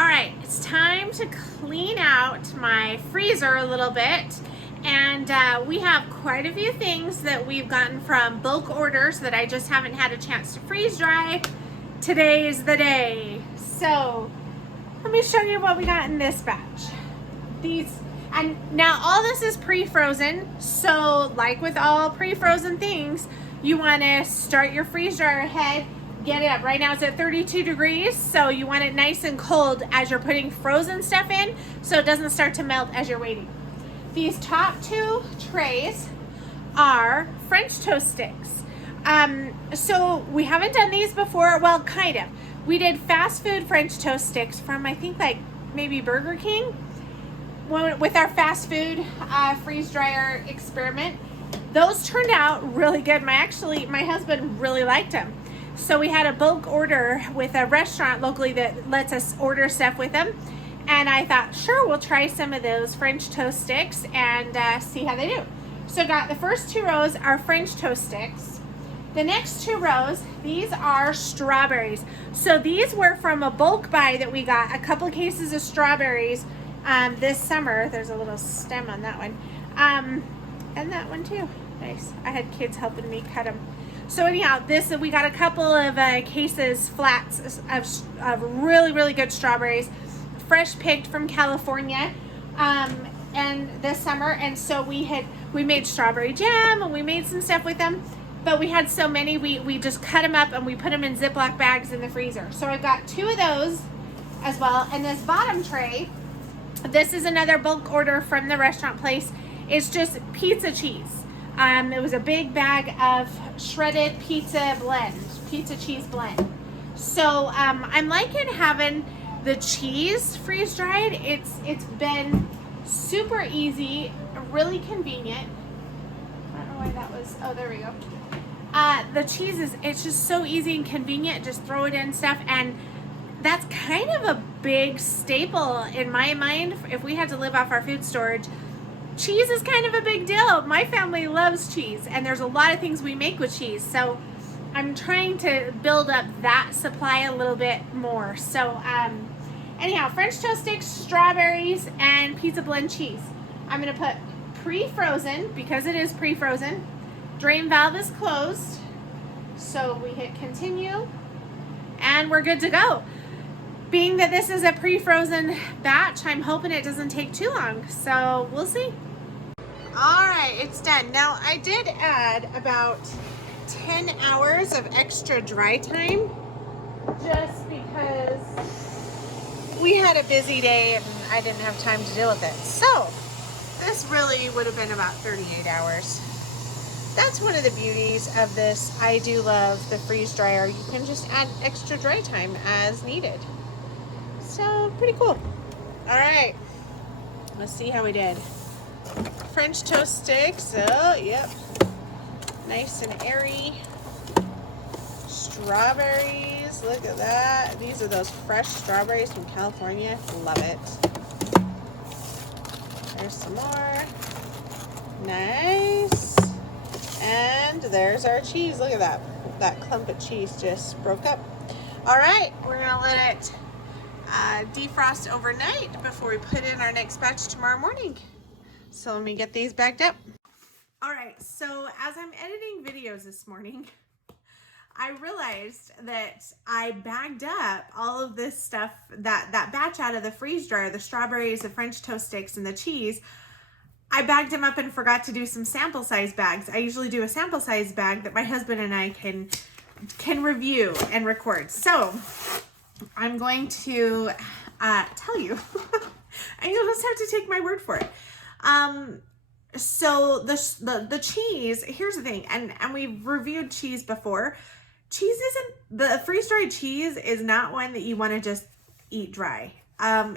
All right, it's time to clean out my freezer a little bit. And we have quite a few things that we've gotten from bulk orders that I just haven't had a chance to freeze dry. Today is the day. So let me show you what we got in this batch. And now all this is pre-frozen. So like with all pre-frozen things, you want to start your freeze dryer ahead. Get it up. Right now it's at 32 degrees, so you want it nice and cold as you're putting frozen stuff in so it doesn't start to melt as you're waiting. These top two trays are French toast sticks. So we haven't done these before. Well, kind of. We did fast food French toast sticks from, I think, like maybe Burger King with our fast food freeze dryer experiment. Those turned out really good. My husband really liked them. So we had a bulk order with a restaurant locally that lets us order stuff with them. And I thought, sure, we'll try some of those French toast sticks and see how they do. So got the first two rows are French toast sticks. The next two rows, these are strawberries. So these were from a bulk buy that we got, a couple cases of strawberries this summer. There's a little stem on that one. And that one too. Nice. I had kids helping me cut them. So anyhow, we got a couple of cases, flats of really, really good strawberries, fresh picked from California, and this summer. And so we made strawberry jam and we made some stuff with them. But we had so many, we just cut them up and we put them in Ziploc bags in the freezer. So I've got two of those as well. And this bottom tray, this is another bulk order from the restaurant place. It's just pizza cheese. It was a big bag of shredded pizza cheese blend. So I'm liking having the cheese freeze dried. It's been super easy, really convenient. I don't know why that was, oh, there we go. The cheese it's just so easy and convenient. Just throw it in stuff, and that's kind of a big staple in my mind. If we had to live off our food storage, cheese is kind of a big deal. My family loves cheese, and there's a lot of things we make with cheese. So I'm trying to build up that supply a little bit more. So anyhow, French toast sticks, strawberries, and pizza blend cheese. I'm going to put pre-frozen, because it is pre-frozen. Drain valve is closed. So we hit continue, and we're good to go. Being that this is a pre-frozen batch, I'm hoping it doesn't take too long. So we'll see. All right, it's done. Now I did add about 10 hours of extra dry time just because we had a busy day and I didn't have time to deal with it. So this really would have been about 38 hours. That's one of the beauties of this. I do love the freeze dryer. You can just add extra dry time as needed. So pretty cool. All right, let's see how we did. French toast sticks, oh yep, nice and airy. Strawberries, look at that. These are those fresh strawberries from California. Love it. There's some more. Nice. And there's our cheese. Look at that. That clump of cheese just broke up. All right, we're gonna let it defrost overnight before we put in our next batch tomorrow morning. So let me get these bagged up. All right, so as I'm editing videos this morning, I realized that I bagged up all of this stuff, that batch out of the freeze dryer, the strawberries, the French toast sticks, and the cheese. I bagged them up and forgot to do some sample size bags. I usually do a sample size bag that my husband and I can review and record. So I'm going to tell you, and you'll just have to take my word for it. So the cheese, here's the thing, and we've reviewed cheese before. The freeze-dried cheese is not one that you want to just eat dry.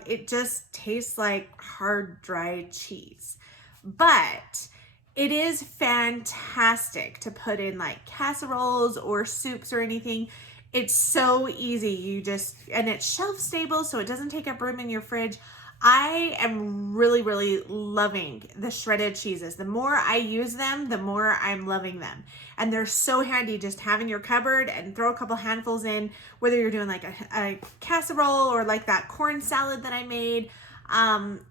It just tastes like hard dried cheese, but it is fantastic to put in like casseroles or soups or anything. It's so easy. And it's shelf stable, so it doesn't take up room in your fridge. I am really, really loving the shredded cheeses. The more I use them, the more I'm loving them. And they're so handy just have in your cupboard and throw a couple handfuls in, whether you're doing like a casserole or like that corn salad that I made,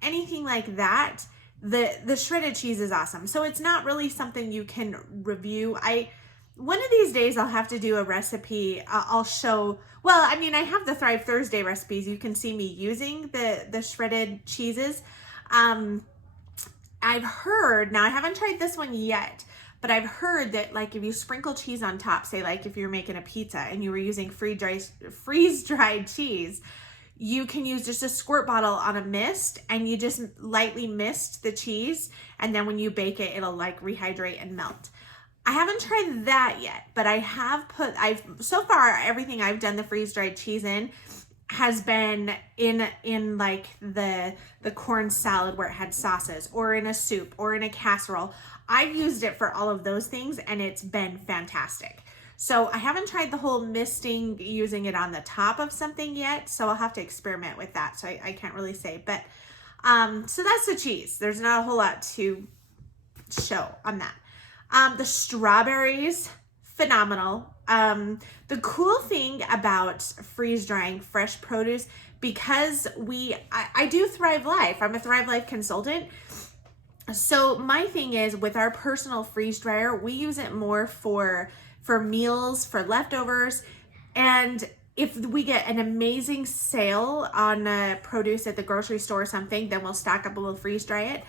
anything like that. The shredded cheese is awesome. So it's not really something you can review. One of these days I'll have to do a recipe. I'll show, well, I mean, I have the Thrive Thursday recipes. You can see me using the shredded cheeses. I've heard, now I haven't tried this one yet, but I've heard that like if you sprinkle cheese on top, say like if you're making a pizza and you were using freeze-dried cheese, you can use just a squirt bottle on a mist and you just lightly mist the cheese. And then when you bake it, it'll like rehydrate and melt. I haven't tried that yet, but so far everything I've done the freeze-dried cheese in has been in like the corn salad where it had sauces, or in a soup, or in a casserole. I've used it for all of those things and it's been fantastic. So I haven't tried the whole misting, using it on the top of something yet, so I'll have to experiment with that. So I can't really say, but so that's the cheese. There's not a whole lot to show on that. The strawberries, phenomenal. The cool thing about freeze drying fresh produce, because I do Thrive Life. I'm a Thrive Life consultant. So my thing is with our personal freeze dryer, we use it more for meals, for leftovers. And if we get an amazing sale on produce at the grocery store or something, then we'll stock up and we'll freeze dry it.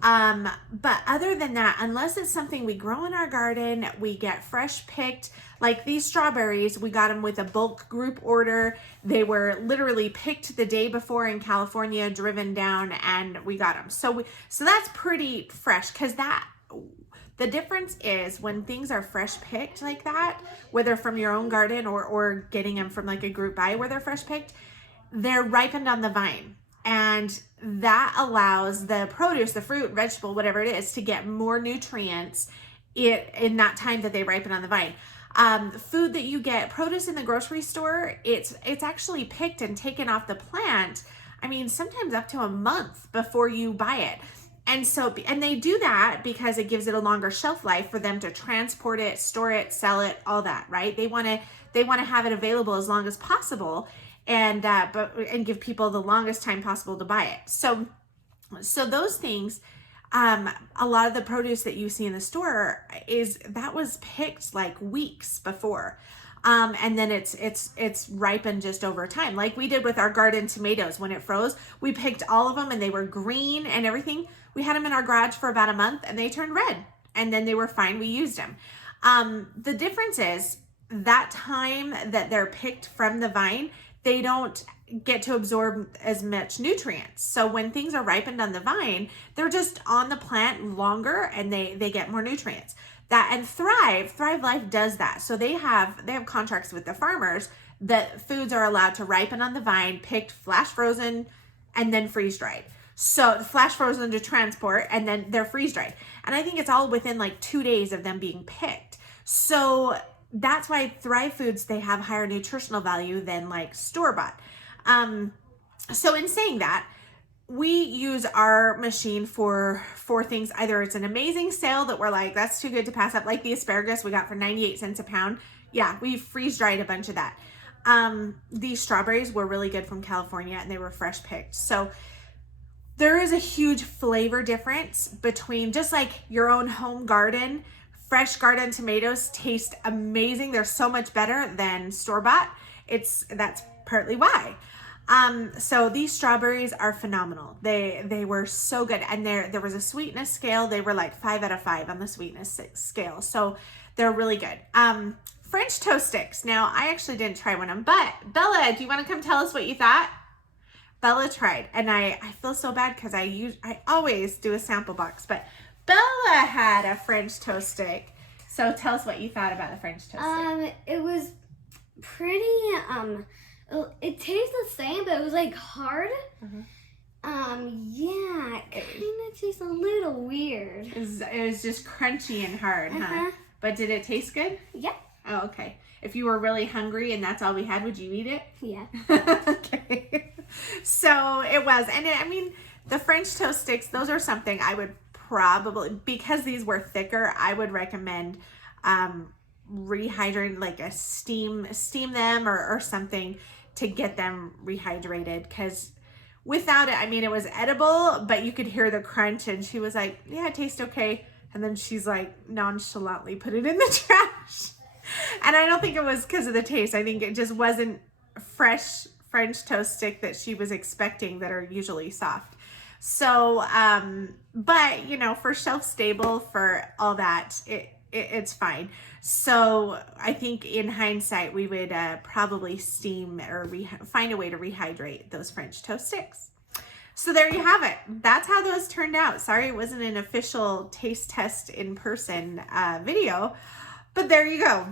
But other than that, unless it's something we grow in our garden, we get fresh picked, like these strawberries, we got them with a bulk group order. They were literally picked the day before in California, driven down, and we got them. So that's pretty fresh, because the difference is when things are fresh picked like that, whether from your own garden or getting them from like a group buy where they're fresh picked, they're ripened on the vine. And that allows the produce, the fruit, vegetable, whatever it is, to get more nutrients in that time that they ripen on the vine. Food that you get, produce in the grocery store, it's actually picked and taken off the plant. I mean, sometimes up to a month before you buy it. And they do that because it gives it a longer shelf life for them to transport it, store it, sell it, all that, right? They want to have it available as long as possible. And give people the longest time possible to buy it. So those things, a lot of the produce that you see in the store that was picked like weeks before. And then it's ripened just over time. Like we did with our garden tomatoes when it froze, we picked all of them and they were green and everything. We had them in our garage for about a month and they turned red, and then they were fine. We used them. The difference is that time that they're picked from the vine, they don't get to absorb as much nutrients. So when things are ripened on the vine, they're just on the plant longer and they get more nutrients. And Thrive Life does that. So they have contracts with the farmers that foods are allowed to ripen on the vine, picked, flash frozen, and then freeze dried. So flash frozen to transport, and then they're freeze dried. And I think it's all within like 2 days of them being picked. So that's why Thrive Foods, they have higher nutritional value than like store-bought. So in saying that, we use our machine for things. Either it's an amazing sale that we're like, that's too good to pass up, like the asparagus we got for 98 cents a pound. Yeah, we freeze dried a bunch of that. These strawberries were really good from California and they were fresh picked. So there is a huge flavor difference between just like your own home garden. Fresh garden tomatoes taste amazing. They're so much better than store-bought. That's partly why. So these strawberries are phenomenal. They were so good. And there was a sweetness scale. They were like 5 out of 5 on the sweetness scale. So they're really good. French toast sticks. Now, I actually didn't try one of them, but Bella, do you want to come tell us what you thought? Bella tried, and I feel so bad because I always do a sample box, but Bella had a French toast stick. So tell us what you thought about the French toast stick. It was pretty, it tastes the same, but it was like hard. Yeah, it kind of tastes a little weird. It was just crunchy and hard, huh? But did it taste good? Yeah. Oh, okay. If you were really hungry and that's all we had, would you eat it? Yeah. Okay. So it was. And I mean, the French toast sticks, those are something I would probably, because these were thicker, I would recommend rehydrating, like a steam them or something to get them rehydrated, because without it, I mean, it was edible, but you could hear the crunch, and she was like, yeah, it tastes okay. And then she's like nonchalantly put it in the trash. And I don't think it was because of the taste. I think it just wasn't fresh French toast stick that she was expecting, that are usually soft. So, but you know, for shelf stable, for all that, it's fine. So I think in hindsight, we would probably steam or find a way to rehydrate those French toast sticks. So there you have it. That's how those turned out. Sorry, it wasn't an official taste test in person video, but there you go.